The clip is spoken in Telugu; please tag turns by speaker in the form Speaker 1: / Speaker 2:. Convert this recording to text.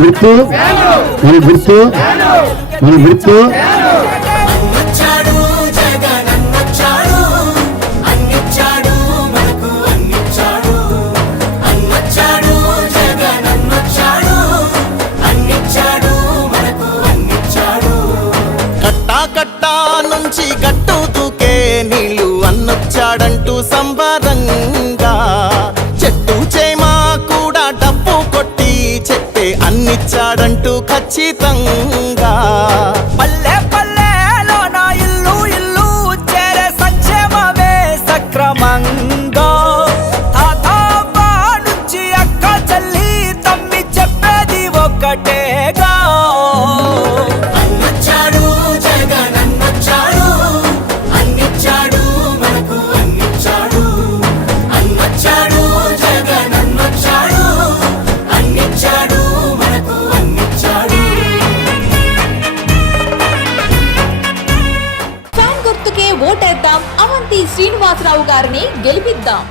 Speaker 1: గుర్తు? మన గుర్తు? మన గుర్తు?
Speaker 2: అన్నిచ్చాడు.
Speaker 3: కట్టా కట్టా నుంచి గట్టు దూకే నీళ్ళు అన్నొచ్చాడంటూ సంబార అన్నిచ్చాడంటూ ఖచ్చితంగా.
Speaker 4: పల్లె పల్లెలో నా ఇల్లు ఇల్లు చేరే సంక్షేమమే సక్రమంగా. తాత నుంచి అక్క చెల్లి తమ్మి చెప్పేది
Speaker 5: ఒక్కటే ఓటేద్దాం అవంతి శ్రీనివాసరావు గారిని గెలిపిద్దాం.